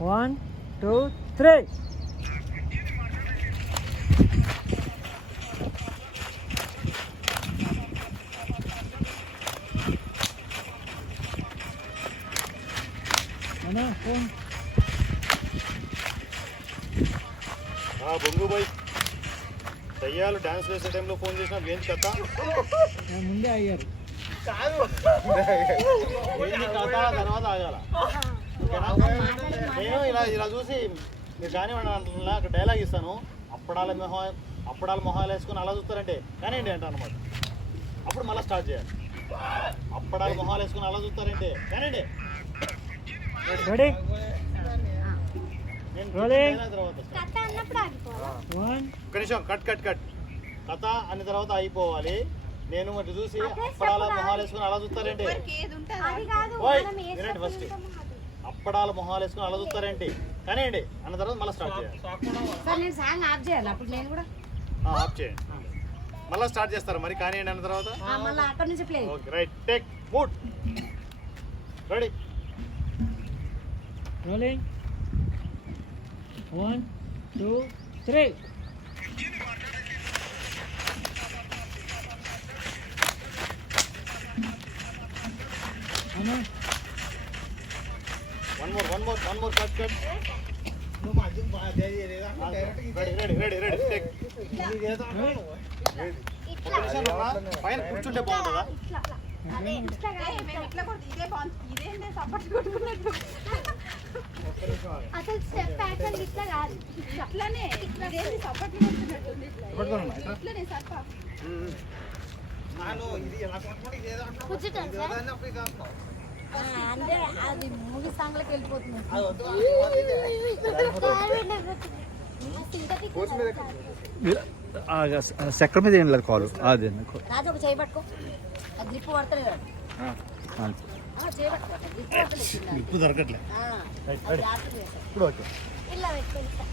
One two three బొంగు bye. దయ్యాలు dance వేసే టైంలో ఫోన్ చేసిన ఏం కథ ముందే అయ్యారు కథ? తర్వాత ఆగాల? నేను ఇలా ఇలా చూసి మీరు కానివ్వండి అంటున్నా అక్కడ డైలాగ్ ఇస్తాను. అప్పడాల మొహం అప్పడాల మొహాలు వేసుకొని అలా చూస్తారంటే కానివ్వండి అంట అనమాట అప్పుడు మళ్ళీ స్టార్ట్ చేయాలి. అప్పడాల మొహాలు వేసుకొని అలా చూస్తారంటే కానివ్వండి ఒక్క నిమిషం కట్ కట్ కట్ కథ అన్న తర్వాత అయిపోవాలి నేను మరి చూసి అప్పడాల. మొహాలు వేసుకొని అలా చూస్తారేంటి. అది అప్పడాల మొహాలు వేసుకొని అలా చూస్తారేంటి? కానివ్వండి అన్న తర్వాత మళ్ళీ స్టార్ట్ చేయాలి. సార్ నేను సాంగ్ ఆఫ్ చేయాలి అప్పుడు నేను కూడా. ఆ, ఆఫ్ చేయండి. మళ్ళీ స్టార్ట్ చేస్తారు మరి? కానివ్వండి అన్న తర్వాత? ఆ, మళ్ళీ అక్కడ నుంచి play okay right take mood ready. Rolling one two three అన్నా one more one more one more cut cut ready ready ready ready take ఇట్లా ఒక నిమిషం అమ్మా. పైన కూర్చుంటే బాగుంటుందా ఇట్లా అదే ఇట్లా కాదు, ఇట్లా. అసలు స్టెప్ ప్యాటర్న్ ఇట్లా కాదు ఇట్లా. కూర్చుంటాను సార్ అంటే అది మూవీ సాంగ్ లకి వెళ్ళిపోతుంది చక్రం మీద ఏం లేదు కాలు అదే రాజు ఒక చేయి పట్టుకో ఆ గ్రిప్ పడతలేదు చేయి పట్టుకో గ్రిప్ పడతలేదు ఇప్పుడు దొరకట్లే ఆ, రైట్ అది రెడీ రాత్రి చేస్తాం. ఇప్పుడు ఓకే ఇలా పెట్టుకోండి సార్.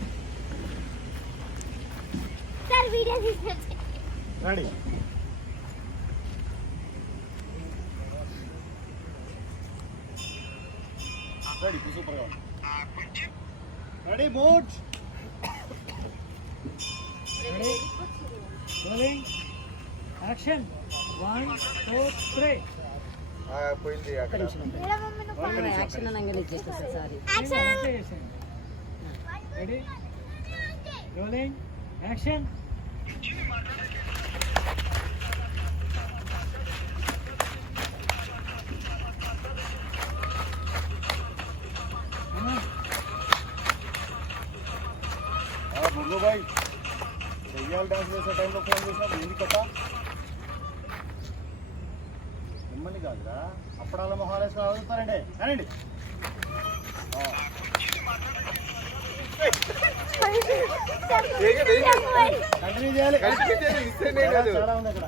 సార్ వీడియో తీసుకొచ్చి రెడీ రెడీ సూపర్గా ready mood ready rolling action one two three madam mummy నువ్వు యాక్షన్ అనగానే ఇచ్చేస్తా sir sorry action ready rolling action దెయ్యాలు డాన్స్ చేసే టైంలో ఫోన్ చేసినప్పుడు ఏంది కథ మిమ్మల్ని కాదురా. అప్పడాల మొహాలు వేసుకొని అడుగుతారండి కానండి కంటిన్యూ చేయాలి. చాలా ఉంది అక్కడ